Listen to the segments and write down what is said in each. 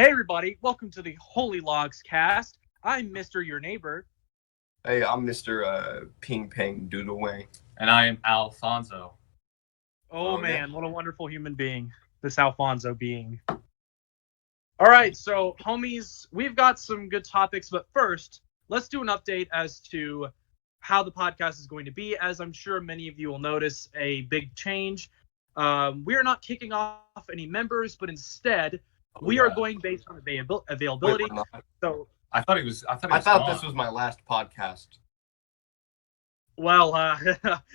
Hey everybody, welcome to the HolyLogz-Cast. I'm Mr. Your Neighbor. Hey, I'm Mr. Ping Pang Doodle Wang. And I am Alfonso. Oh man, what a wonderful human being, this Alfonso being. All right, so homies, we've got some good topics, but first, let's do an update as to how the podcast is going to be. As I'm sure many of you will notice, a big change. We're not kicking off any members, but instead, we are going based on availability. Wait, so I thought this was my last podcast. Well,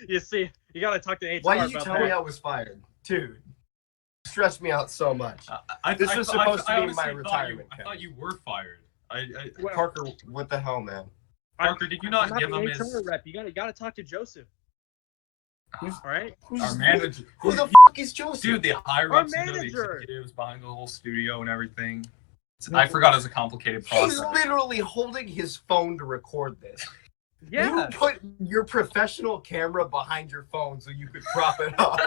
you see, you gotta talk to HR. Why did you about tell that. me I was fired? Dude, stressed me out so much. This was supposed to be my retirement. I thought you were fired. Parker, what the hell, man? Parker, did you not give him his HR rep? You gotta talk to Joseph. All right. Our manager? Who the fuck is Joseph? Dude, the higher ups, the executives behind the whole studio and everything. I forgot it was a complicated process. He's literally holding his phone to record this. Yeah. You put your professional camera behind your phone so you could prop it up.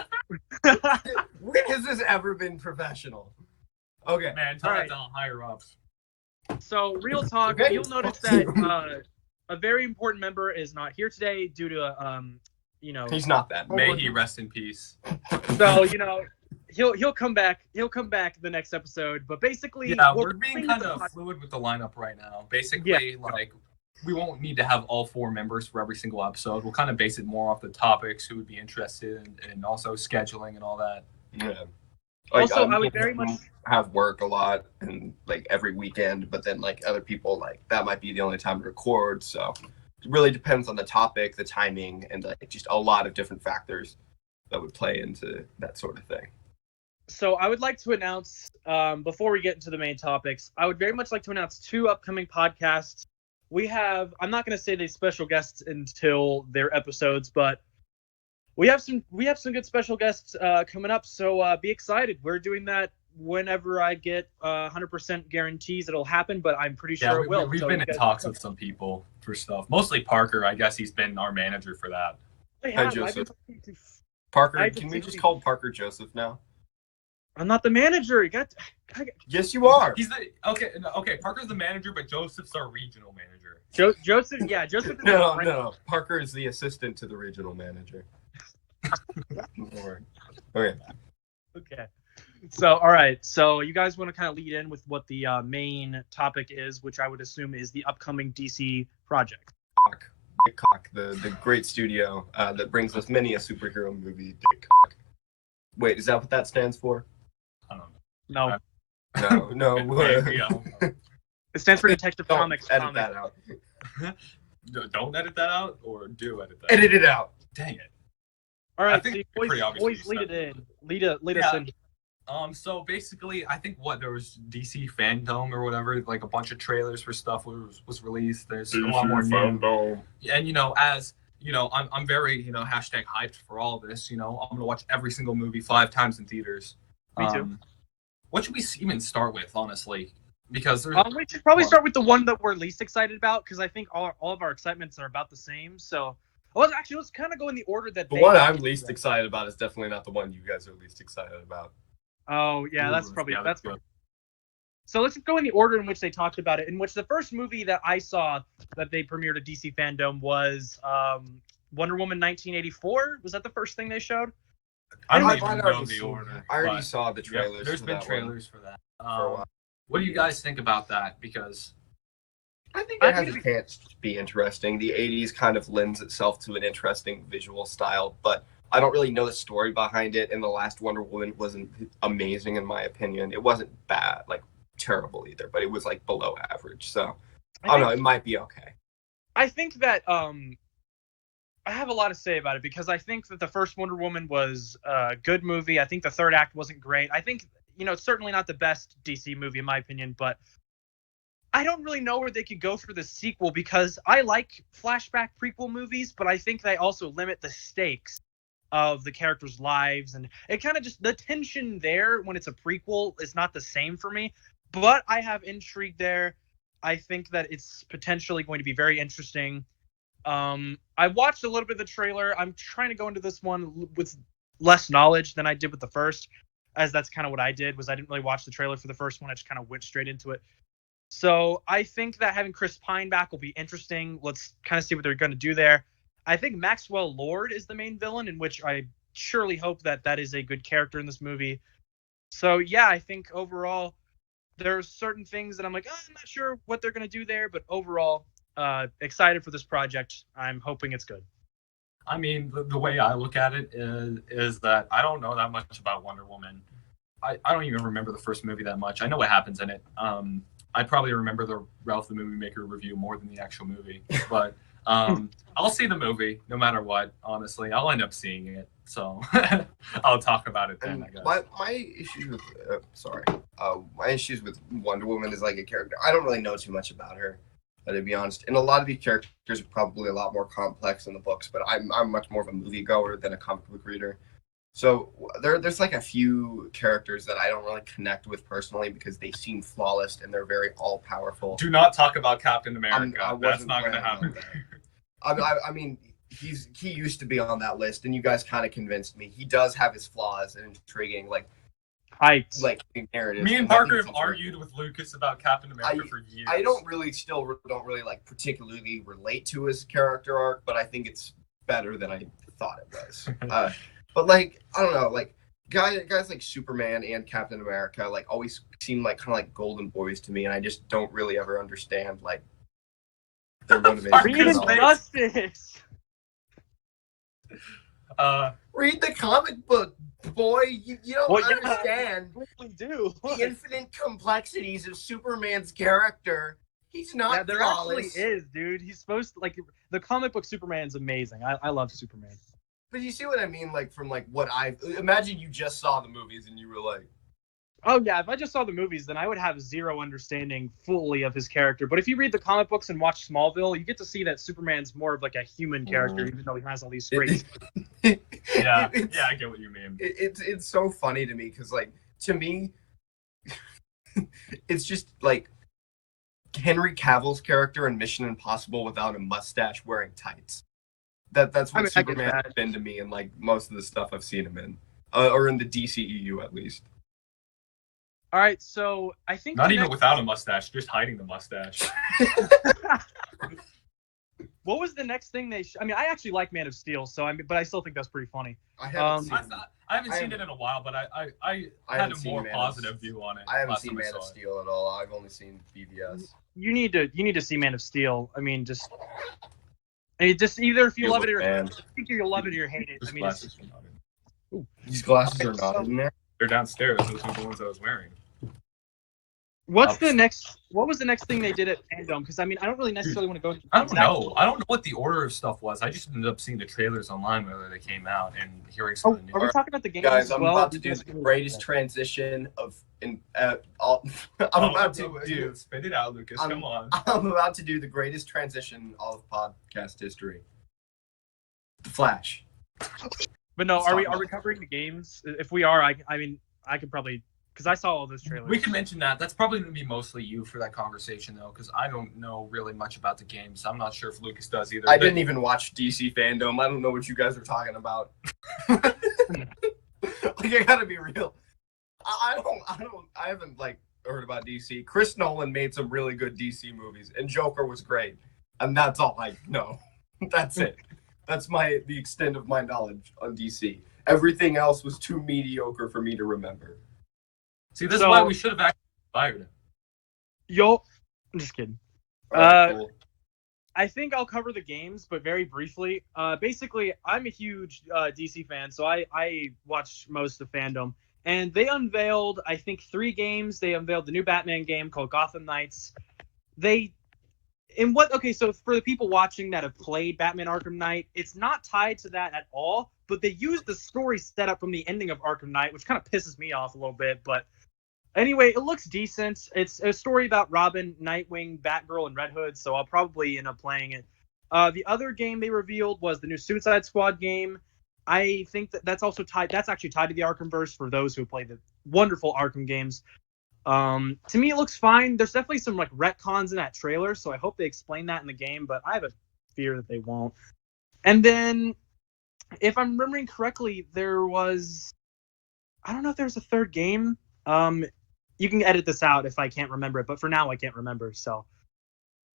When has this ever been professional? Okay. Man, tell that to higher ups. So, real talk, Okay. you'll notice that a very important member is not here today due to He's not that. May he rest in peace. So, he'll come back. He'll come back the next episode. But basically, we're being kind of fluid with the lineup right now. Basically, we won't need to have all four members for every single episode. We'll kind of base it more off the topics, who would be interested, and also scheduling and all that. Yeah. Also, I would very much have work a lot and every weekend, but then other people that might be the only time to record. So it really depends on the topic, the timing, and just a lot of different factors that would play into that sort of thing. So I would like to announce, before we get into the main topics, I would very much like to announce two upcoming podcasts. We have, I'm not going to say they special guests until their episodes, but we have some good special guests coming up. So be excited. We're doing that whenever I get 100% guarantees it'll happen, but I'm pretty sure it will. We've been in talks with some people for stuff. Mostly Parker. I guess he's been our manager for that. Hi, Joseph. Parker, can we just call Parker Joseph now? I'm not the manager. Yes, you are. He's okay. Parker's the manager, but Joseph's our regional manager. Joseph. Joseph. Is no. Parker is the assistant to the regional manager. Okay. So, all right. So, you guys want to kind of lead in with what the main topic is, which I would assume is the upcoming DC project. Dick Cock, the great studio that brings us many a superhero movie. Dick Cock. Wait, is that what that stands for? I don't know. No. It stands for Detective Don't Comics. edit that out. Don't edit that out, or do edit that. Edit it out. Dang it. All right, I think so pretty boys, lead it in. Lead us in. So basically, I think there was DC Fandom or whatever, a bunch of trailers for stuff was released. There's a lot more new. And I'm very hashtag hyped for all of this. I'm gonna watch every single movie 5 times in theaters. Me too. What should we even start with, honestly? Because we should probably start with the one that we're least excited about, because I think all of our excitements are about the same. So, let's kind of go in the order that. The one I'm least excited about is definitely not the one you guys are least excited about. Oh yeah, that's good. So let's go in the order in which they talked about it. In which the first movie that I saw that they premiered at DC Fandom was Wonder Woman 1984. Was that the first thing they showed? I don't even know the order. I already saw the trailers. Yeah, there's been trailers for that. For a while. What do you guys think about that? Because I think it has a chance to be interesting. The 80s kind of lends itself to an interesting visual style, but I don't really know the story behind it, and the last Wonder Woman wasn't amazing in my opinion. It wasn't bad, terrible either, but it was below average. So I don't know, it might be okay. I think that I have a lot to say about it, because I think that the first Wonder Woman was a good movie. I think the third act wasn't great. I think it's certainly not the best DC movie in my opinion, but I don't really know where they could go for the sequel, because I like flashback prequel movies, but I think they also limit the stakes of the characters' lives, and it kind of just, the tension there when it's a prequel is not the same for me, but I have intrigue there. I think that it's potentially going to be very interesting. I watched a little bit of the trailer. I'm trying to go into this one with less knowledge than I did with the first. as that's kind of what I did. Was I didn't really watch the trailer for the first one. I just kind of went straight into it. So I think that having Chris Pine back will be interesting. Let's kind of see what they're going to do there. I think Maxwell Lord is the main villain, in which I surely hope that that is a good character in this movie. So yeah, I think overall there's certain things that I'm like, I'm not sure what they're going to do there, but overall, excited for this project. I'm hoping it's good. I mean, the way I look at it is that I don't know that much about Wonder Woman. I don't even remember the first movie that much. I know what happens in it. I probably remember the Ralph the Movie Maker review more than the actual movie. But I'll see the movie no matter what, honestly. I'll end up seeing it. So I'll talk about it then, I guess. My issues with my issues with Wonder Woman is like a character. I don't really know too much about her, to be honest. And a lot of these characters are probably a lot more complex in the books, but I'm much more of a moviegoer than a comic book reader. So there's like a few characters that I don't really connect with personally because they seem flawless and they're very all-powerful. Do not talk about Captain America. That's not going to happen. I mean, he used to be on that list, and you guys kind of convinced me. He does have his flaws and intriguing, narrative. Me and Parker have argued with Lucas about Captain America for years. I don't really like particularly relate to his character arc, but I think it's better than I thought it was. But like, I don't know, like guys like Superman and Captain America like always seem like kind of like golden boys to me, and I just don't really ever understand like their motivation. Justice. Read the comic book, boy. You don't understand do. the infinite complexities of Superman's character. He's not Yeah, there flawless. actually is, dude. He's supposed to, like, the comic book Superman's amazing. I love Superman. But you see what I mean? Like, from like what I imagine you just saw the movies and you were like, oh yeah, if I just saw the movies, then I would have zero understanding fully of his character. But if you read the comic books and watch Smallville, you get to see that Superman's more of like a human character, even though he has all these traits. Yeah, I get what you mean. It's so funny to me because, like, to me, it's just like Henry Cavill's character in Mission Impossible without a mustache wearing tights. That's what Superman has been to me in like most of the stuff I've seen him in, or in the DCEU at least. All right, so I think not even without a mustache, just hiding the mustache. What was the next thing they? I mean, I actually like Man of Steel, but I still think that's pretty funny. I haven't seen it in a while, but I had a more positive view on it. I haven't seen Man of Steel at all. I've only seen BVS. You need to see Man of Steel. I mean, just either if you love it or I think you'll love it or hate it. I mean, these glasses are not in there. They're downstairs. Those are the ones I was wearing. What was the next thing they did at Fandom? Because I mean, I don't really necessarily want to go. I don't know. I don't know what the order of stuff was. I just ended up seeing the trailers online whether they came out and hearing some of the news. Are we talking about the games? Guys, I'm well? about to do the greatest transition of spit it out, Lucas. Come on. I'm about to do the greatest transition in all of podcast history. The Flash. But no, are we covering the games? If we are, I mean, I could probably, because I saw all those trailers. We can mention that. That's probably going to be mostly you for that conversation, though, because I don't know really much about the games. I'm not sure if Lucas does either. I didn't even watch DC Fandom. I don't know what you guys are talking about. Like, I gotta be real. I haven't like heard about DC. Chris Nolan made some really good DC movies, and Joker was great, and that's all I know. That's it. That's the extent of my knowledge on DC. Everything else was too mediocre for me to remember. See, this is why we should have actually fired him. Yo, I'm just kidding. Cool. I think I'll cover the games, but very briefly. Basically, I'm a huge DC fan, so I watch most of Fandom. And they unveiled, I think, 3 games. They unveiled the new Batman game called Gotham Knights. So for the people watching that have played Batman Arkham Knight, it's not tied to that at all, but they used the story setup from the ending of Arkham Knight, which kind of pisses me off a little bit, but anyway, it looks decent. It's a story about Robin, Nightwing, Batgirl, and Red Hood, so I'll probably end up playing it. The other game they revealed was the new Suicide Squad game. I think that's also tied. That's actually tied to the Arkhamverse for those who play the wonderful Arkham games. To me, it looks fine. There's definitely some like retcons in that trailer, so I hope they explain that in the game, but I have a fear that they won't. And then, if I'm remembering correctly, there was I don't know if there's a third game. You can edit this out if I can't remember it, but for now I can't remember. So,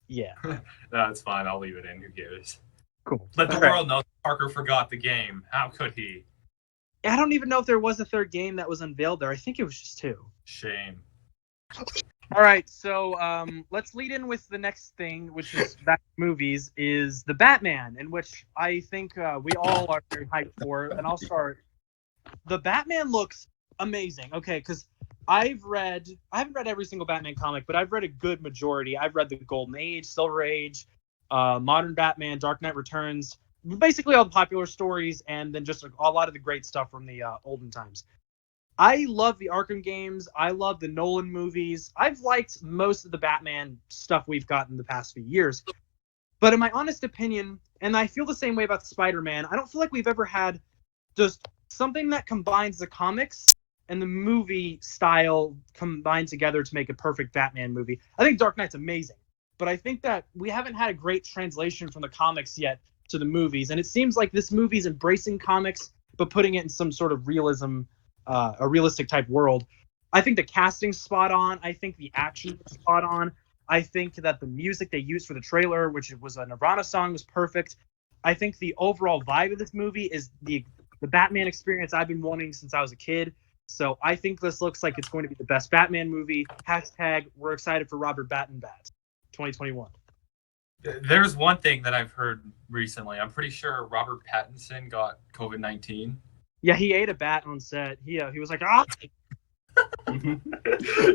yeah. No, it's fine. I'll leave it in. Who cares? Cool. Let the world know Parker forgot the game. How could he? I don't even know if there was a third game that was unveiled there. I think it was just 2. Shame. All right, so let's lead in with the next thing, which is back to movies, is the Batman, in which I think we all are very hyped for. And I'll start. The Batman looks amazing. Okay, because I haven't read every single Batman comic, but I've read a good majority. I've read the Golden Age, Silver Age, Modern Batman, Dark Knight Returns, basically all the popular stories, and then just a lot of the great stuff from the olden times. I love the Arkham games. I love the Nolan movies. I've liked most of the Batman stuff we've gotten the past few years. But in my honest opinion, and I feel the same way about Spider-Man, I don't feel like we've ever had just something that combines the comics and the movie style combined together to make a perfect Batman movie. I think Dark Knight's amazing, but I think that we haven't had a great translation from the comics yet to the movies. And it seems like this movie's embracing comics, but putting it in some sort of realism, a realistic type world. I think the casting's spot on. I think the action is spot on. I think that the music they used for the trailer, which was a Nirvana song, was perfect. I think the overall vibe of this movie is the Batman experience I've been wanting since I was a kid. So I think this looks like it's going to be the best Batman movie. Hashtag we're excited for Robert Bat 2021. There's one thing that I've heard recently. I'm pretty sure Robert Pattinson got COVID-19. Yeah, he ate a bat on set. He was like, ah!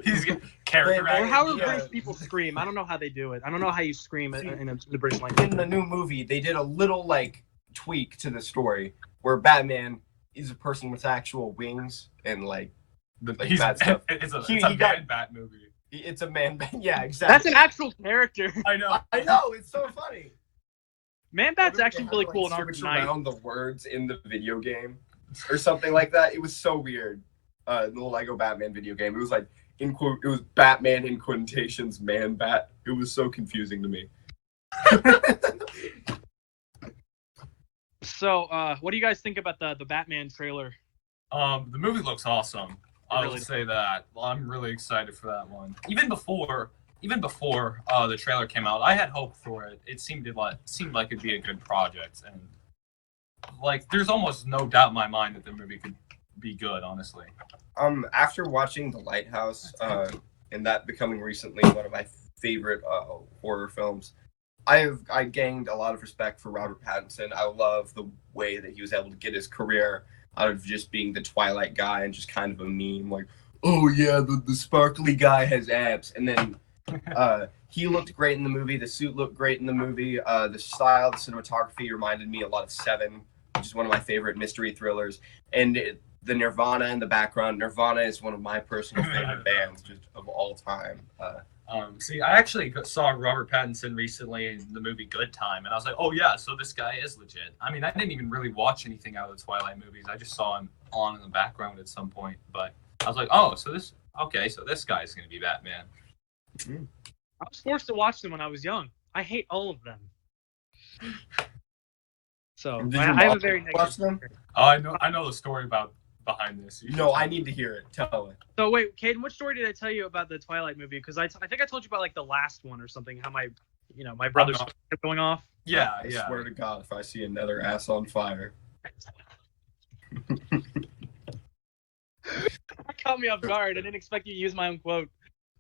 He's character. Or how do British people scream? I don't know how they do it. I don't know how you scream in the British language. In the new movie, they did a little tweak to the story where Batman is a person with actual wings and bad stuff. It's a Man-Bat movie. It's a man. Yeah, exactly. That's an actual character. I know. It's so funny. Man-Bat's actually really cool in Arkham Knight. Around the words in the video game, or something like that. It was so weird. The Lego Batman video game. It was it was Batman in quotations, Man-Bat. It was so confusing to me. So, what do you guys think about the Batman trailer? The movie looks awesome. I will say that. I'm really excited for that one. Even before the trailer came out, I had hope for it. It seemed like it'd be a good project, and there's almost no doubt in my mind that the movie could be good. Honestly. After watching The Lighthouse, and that becoming recently one of my favorite horror films, I gained a lot of respect for Robert Pattinson. I love the way that he was able to get his career out of just being the Twilight guy and just kind of a meme, oh yeah, the sparkly guy has abs. And then he looked great in the movie. The suit looked great in the movie. The style, the cinematography reminded me a lot of Seven, which is one of my favorite mystery thrillers. And the Nirvana in the background. Nirvana is one of my personal favorite bands just of all time. See, I actually saw Robert Pattinson recently in the movie Good Time, and I was like, oh yeah, so this guy is legit. I mean, I didn't even really watch anything out of the Twilight movies. I just saw him on in the background at some point, but I was like, oh, so this guy's going to be Batman. Mm-hmm. I was forced to watch them when I was young. I hate all of them. So I have a very negative. Them? Oh, I know the story behind this. No, I need to hear it. Tell it. So wait, Kaden, what story did I tell you about the Twilight movie? Because I think I told you about the last one or something. How my brother's kept going off. Yeah, I swear to God, if I see another ass on fire. Caught me off guard. I didn't expect you to use my own quote.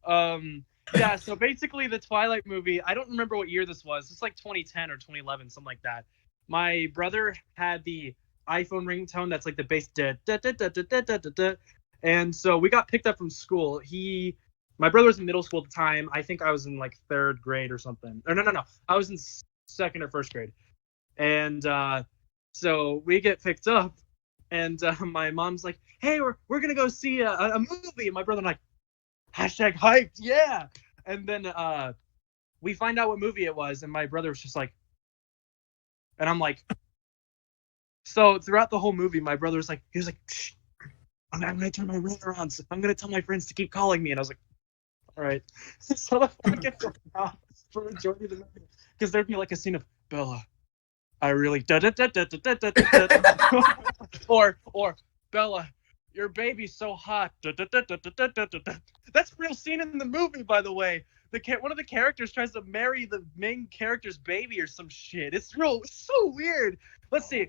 Yeah. So basically, the Twilight movie. I don't remember what year this was. It's 2010 or 2011, something like that. My brother had the iPhone ringtone that's the bass da da da da da da da da, and so we got picked up from school. My brother was in middle school at the time. I think I was in third grade or something. Or no, I was in second or first grade, and so we get picked up, and my mom's like, "Hey, we're gonna go see a movie," and my brother and hashtag hyped, yeah, and then we find out what movie it was, and my brother was just and I'm like. So throughout the whole movie, my brother was he was like, shh, I'm going to turn my ringer on. So I'm going to tell my friends to keep calling me. And I was like, all right. So the phone gets off for the majority of the movie. Because there'd be a scene of, Bella, I really, da da da da da da da da. Or, Bella, your baby's so hot. That's a real scene in the movie, by the way. One of the characters tries to marry the main character's baby or some shit. It's so weird. Let's see.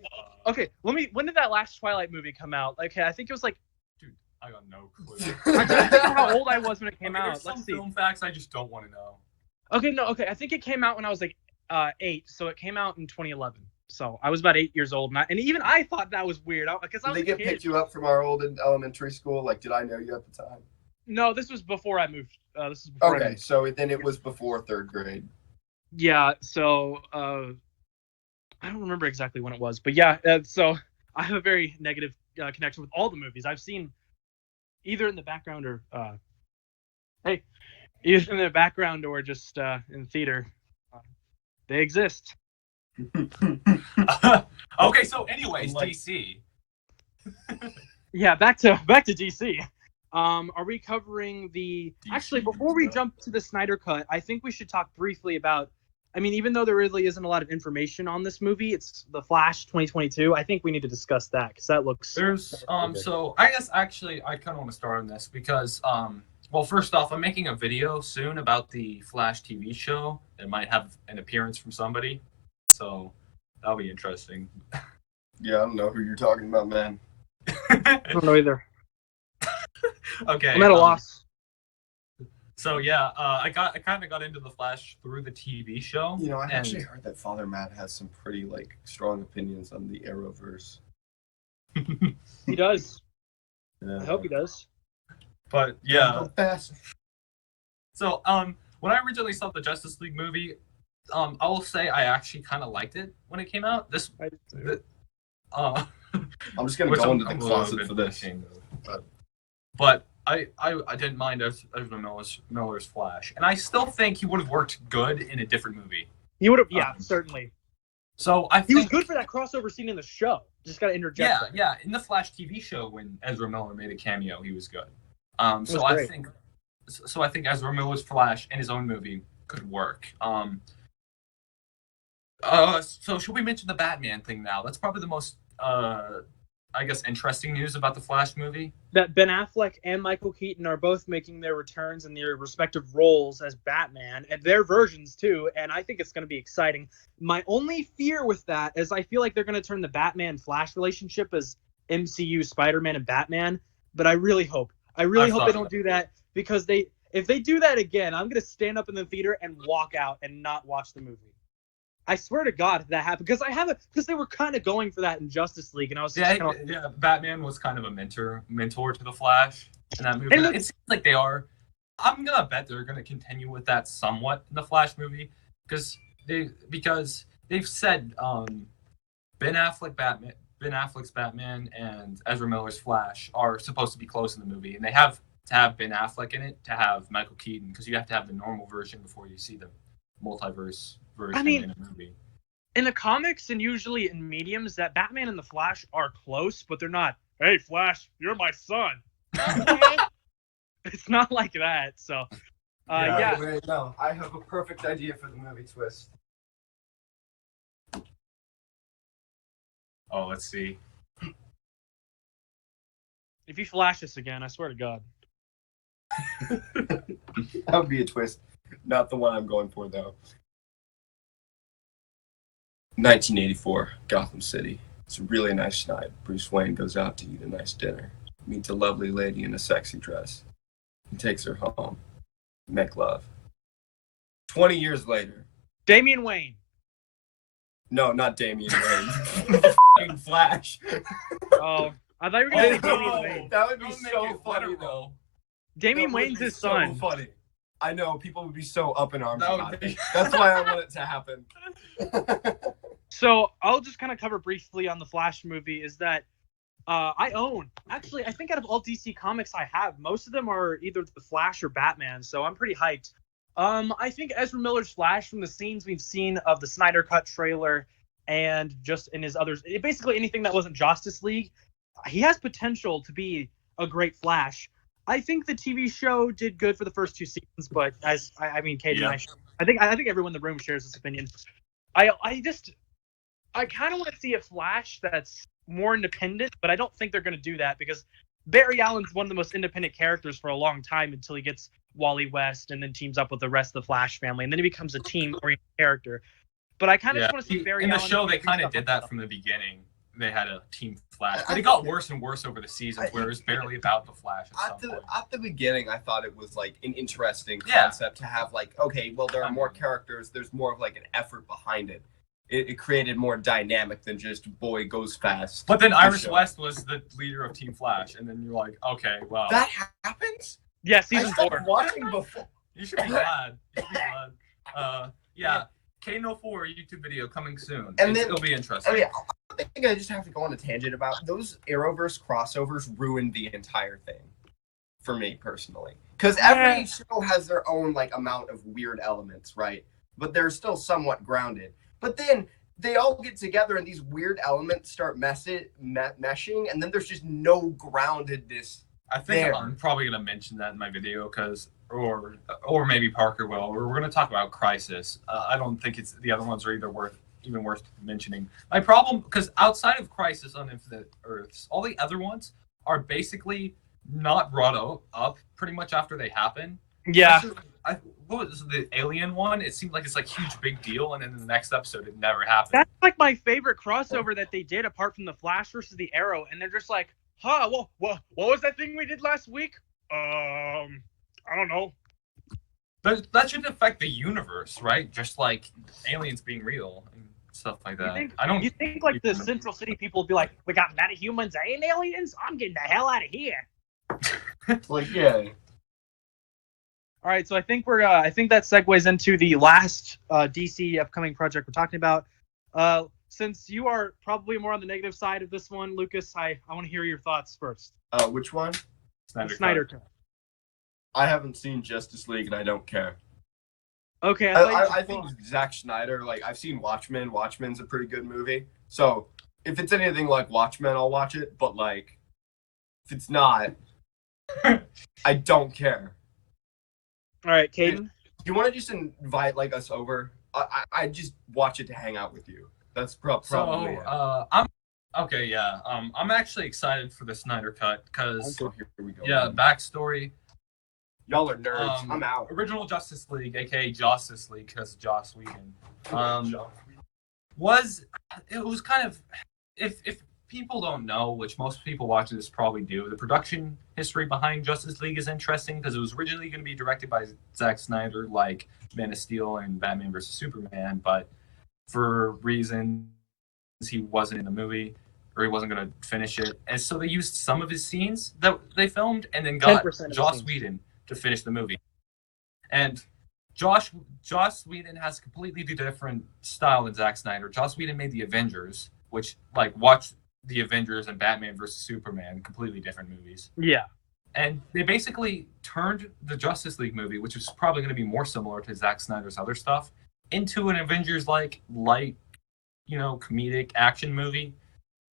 Okay, when did that last Twilight movie come out? Okay, I think it was like. Dude, I got no clue. I don't know how old I was when it came out. There's some film facts I just don't want to know. Okay, I think it came out when I was like 8, so it came out in 2011. So I was about 8 years old, and even I thought that was weird because I was Did they picked you up from our old elementary school? Like, did I know you at the time? No, this was before I moved. This is before. Okay, so then it was before 3rd grade. Yeah. So I don't remember exactly when it was, but yeah. So I have a very negative connection with all the movies I've seen, either in the background or either in the background or just in theater. They exist. Okay, so anyways, DC. Yeah, back to DC. Are we covering the? DC, actually, before we jump to the Snyder Cut, I think we should talk briefly about. I mean, even though there really isn't a lot of information on this movie, it's The Flash 2022. I think we need to discuss that because that looks. There's So I guess actually I kind of want to start on this because well, first off, I'm making a video soon about the Flash TV show. It might have an appearance from somebody, so that'll be interesting. Yeah, I don't know who you're talking about, man. I don't know either. Okay. I'm at a loss. So yeah, I kind of got into the Flash through the TV show. You know, I actually heard that Father Matt has some pretty strong opinions on the Arrowverse. He does. Yeah. I hope he does. But yeah. Fast. So when I originally saw the Justice League movie, I will say I actually kind of liked it when it came out. I'm just gonna go into the closet for this. But I didn't mind Ezra Miller's Flash, and I still think he would have worked good in a different movie. He would have, yeah, certainly. So he was good for that crossover scene in the show. Just gotta interject. Yeah. In the Flash TV show, when Ezra Miller made a cameo, he was good. So I think Ezra Miller's Flash in his own movie could work. So should we mention the Batman thing now? That's probably the most I guess interesting news about the Flash movie. That Ben Affleck and Michael Keaton are both making their returns in their respective roles as Batman, and their versions too, and I think it's going to be exciting. My only fear with that is I feel like they're going to turn the Batman-Flash relationship as MCU Spider-Man and Batman, but I really hope they don't do that, because if they do that again, I'm going to stand up in the theater and walk out and not watch the movie. I swear to God, if that happened, because they were kind of going for that in Justice League, and I was Batman was kind of a mentor to the Flash in that movie. It seems like they are. I'm gonna bet they're gonna continue with that somewhat in the Flash movie, because they've said Ben Affleck's Batman and Ezra Miller's Flash are supposed to be close in the movie, and they have to have Ben Affleck in it to have Michael Keaton, because you have to have the normal version before you see the multiverse version in a movie. In the comics and usually in mediums, that Batman and the Flash are close, but they're not, hey, Flash, you're my son. It's not like that, so. Wait, no, I have a perfect idea for the movie twist. Oh, let's see. If you flash this again, I swear to God. That would be a twist. Not the one I'm going for, though. 1984, Gotham City. It's a really nice night. Bruce Wayne goes out to eat a nice dinner, meets a lovely lady in a sexy dress. He takes her home. Make love. 20 years later. Damian Wayne. No, not Damian Wayne. The Flash. Oh, I thought you were going to say Damian Wayne. That would be so funny, though. Damian Wayne's his son. So funny. I know, people would be so up in arms about it. That's why I want it to happen. So I'll just kind of cover briefly on the Flash movie is that I think out of all DC comics I have, most of them are either the Flash or Batman, so I'm pretty hyped. I think Ezra Miller's Flash, from the scenes we've seen of the Snyder Cut trailer and just in his others, basically anything that wasn't Justice League, he has potential to be a great Flash. I think the TV show did good for the first 2 seasons, but Kaden, I think everyone in the room shares this opinion. I kind of want to see a Flash that's more independent, but I don't think they're going to do that because Barry Allen's one of the most independent characters for a long time until he gets Wally West and then teams up with the rest of the Flash family, and then he becomes a team-oriented character. But I kind of just want to see Barry in the Allen show. They kind of did that from the beginning. They had a Team Flash, but it got worse and worse over the seasons, where it was barely about the Flash. At the beginning, I thought it was like an interesting concept to have like, okay, well, there are more characters. There's more of like an effort behind it. It created more dynamic than just boy goes fast. But then Iris West was the leader of Team Flash, and then you're like, okay, well, that happens. Yeah, season 4. Watching before. You should be glad. Yeah. K04 YouTube video coming soon. And then it'll be interesting. I think I just have to go on a tangent about those Arrowverse crossovers ruined the entire thing for me personally. Because every show has their own like amount of weird elements, right? But they're still somewhat grounded. But then they all get together and these weird elements start meshing, and then there's just no groundedness. I think I'm probably gonna mention that in my video or maybe Parker will. Or we're gonna talk about Crisis. I don't think the other ones are even worth mentioning. My problem, because outside of Crisis on Infinite Earths, all the other ones are basically not brought up pretty much after they happen. Yeah. What was the Alien one? It seemed like it's like huge big deal, and then in the next episode it never happened. That's like my favorite crossover that they did, apart from the Flash versus the Arrow, and they're just like, well, what was that thing we did last week? I don't know. But that shouldn't affect the universe, right? Just like aliens being real and stuff like that. You think like the Central City people would be like, we got metahumans and aliens? I'm getting the hell out of here. Like, yeah. All right, so I think I think that segues into the last DC upcoming project we're talking about. Since you are probably more on the negative side of this one, Lucas, I want to hear your thoughts first. Which one? Snyder Cut. I haven't seen Justice League and I don't care. Okay, I think Zack Snyder, like, I've seen Watchmen. Watchmen's a pretty good movie. So if it's anything like Watchmen, I'll watch it. But like, if it's not, I don't care. All right, Kaden. You want to just invite like us over? I just watch it to hang out with you. That's probably. I'm okay. Yeah. I'm actually excited for the Snyder Cut because here we go. Yeah, backstory. Y'all are nerds. I'm out. Original Justice League, aka Justice League, because Joss Whedon. Was kind of if people don't know, which most people watching this probably do, the production history behind Justice League is interesting because it was originally going to be directed by Zack Snyder, like Man of Steel and Batman vs Superman, but for reasons he wasn't in the movie or he wasn't going to finish it, and so they used some of his scenes that they filmed and then got Joss Whedon to finish the movie. And Joss Whedon has a completely different style than Zack Snyder. Joss Whedon made the Avengers, which watch the Avengers and Batman vs Superman, completely different movies. Yeah. And they basically turned the Justice League movie, which is probably going to be more similar to Zack Snyder's other stuff, into an Avengers light, comedic action movie.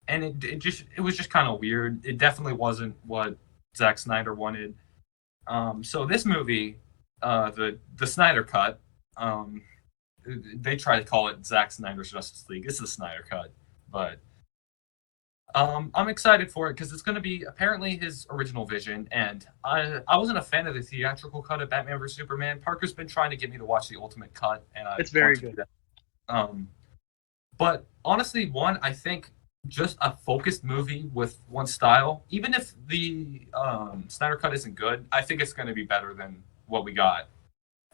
And it was just kind of weird. It definitely wasn't what Zack Snyder wanted. So this movie, the Snyder Cut, they try to call it Zack Snyder's Justice League. It's the Snyder Cut, but I'm excited for it because it's going to be apparently his original vision, and I wasn't a fan of the theatrical cut of Batman vs Superman. Parker's been trying to get me to watch the Ultimate Cut, and it's very good. But honestly, I think just a focused movie with one style, even if the Snyder Cut isn't good, I think it's going to be better than what we got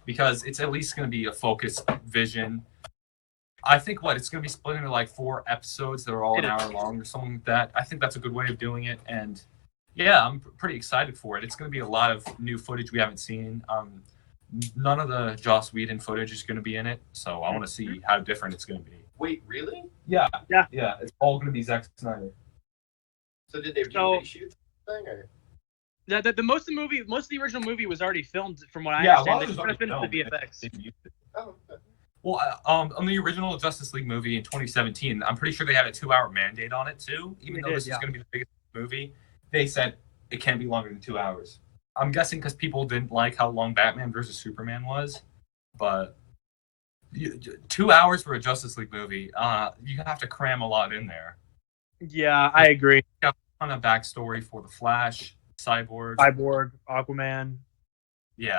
because it's at least going to be a focused vision. I think it's going to be split into like 4 episodes that are all an hour long or something like that. I think that's a good way of doing it. And yeah, I'm pretty excited for it. It's going to be a lot of new footage we haven't seen. None of the Joss Whedon footage is going to be in it. So I want to see how different it's going to be. Wait, really? Yeah. It's all going to be Zack Snyder. So did they shoot the thing or? The most of the original movie was already filmed, from what I understand. They just want to finish the VFX. Oh, okay. Well, on the original Justice League movie in 2017, I'm pretty sure they had a 2-hour mandate on it too. Even though this is going to be the biggest movie, they said it can't be longer than 2 hours. I'm guessing because people didn't like how long Batman vs Superman was, but 2 hours for a Justice League movie, you have to cram a lot in there. Yeah, I agree. ton of backstory for the Flash, Cyborg, Aquaman. Yeah.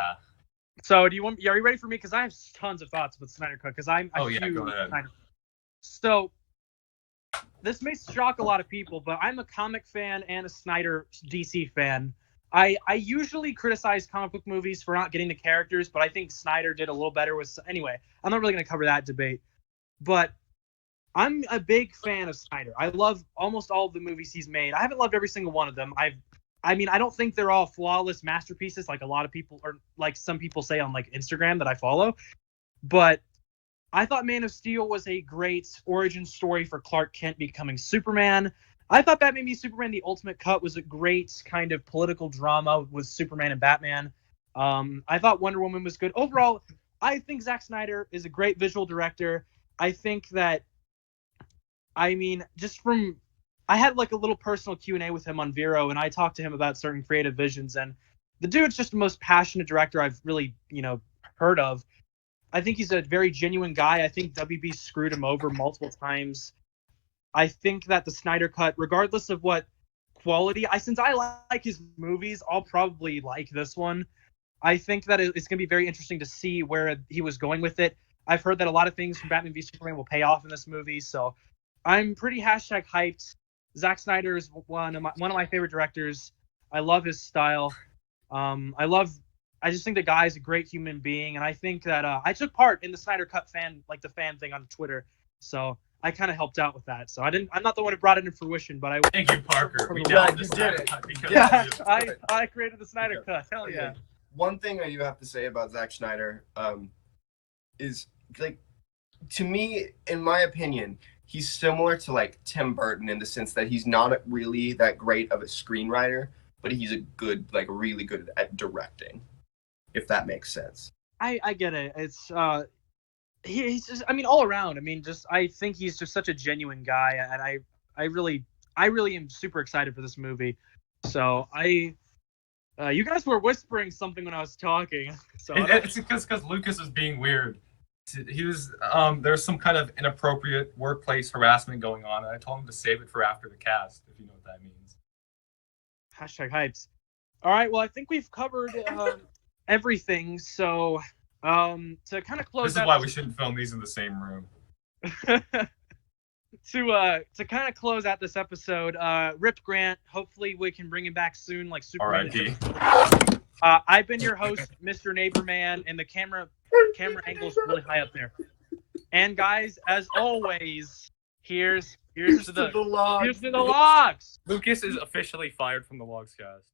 So are you ready for me? Because I have tons of thoughts with Snyder Cut. Because I'm a huge go ahead. Snyder. So this may shock a lot of people, but I'm a comic fan and a Snyder DC fan. I usually criticize comic book movies for not getting the characters, but I think Snyder did a little better with. Anyway, I'm not really going to cover that debate, but I'm a big fan of Snyder. I love almost all of the movies he's made. I haven't loved every single one of them. I mean, I don't think they're all flawless masterpieces like a lot of people, or like some people say on like Instagram that I follow, but I thought Man of Steel was a great origin story for Clark Kent becoming Superman. I thought Batman v Superman: The Ultimate Cut was a great kind of political drama with Superman and Batman. I thought Wonder Woman was good. Overall, I think Zack Snyder is a great visual director. I think that, I mean, I had like a little personal Q&A with him on Vero, and I talked to him about certain creative visions, and the dude's just the most passionate director I've really, heard of. I think he's a very genuine guy. I think WB screwed him over multiple times. I think that the Snyder Cut, regardless of what quality, since I like his movies, I'll probably like this one. I think that it's going to be very interesting to see where he was going with it. I've heard that a lot of things from Batman v Superman will pay off in this movie, so I'm pretty #hyped. Zack Snyder is one of my favorite directors. I love his style. I just think the guy's a great human being, and I think that I took part in the Snyder Cut fan thing on Twitter, so I kind of helped out with that. So I'm not the one who brought it in fruition, but I thank you, Parker. We did it. Yeah, I created the Snyder Cut. Hell yeah. One thing that you have to say about Zack Snyder is, like, to me, in my opinion, he's similar to like Tim Burton in the sense that he's not really that great of a screenwriter, but he's really good at directing, if that makes sense. I get it. It's he's just, I mean, all around. I mean, I think he's just such a genuine guy, and I really am super excited for this movie. So you guys were whispering something when I was talking. So it's because Lucas was being weird. He was there's some kind of inappropriate workplace harassment going on, and I told him to save it for after the cast, if you know what that means. #hypes. All right, well, I think we've covered everything. So to kind of close, this is why we shouldn't film these in the same room. To kind of close out this episode, Rip Grant. Hopefully, we can bring him back soon, like Superman. R.I.P. I've been your host, Mr. Neighborman, and the camera angle's really high up there. And guys, as always, here's to the Logz. Lucas is officially fired from the Logz-Cast.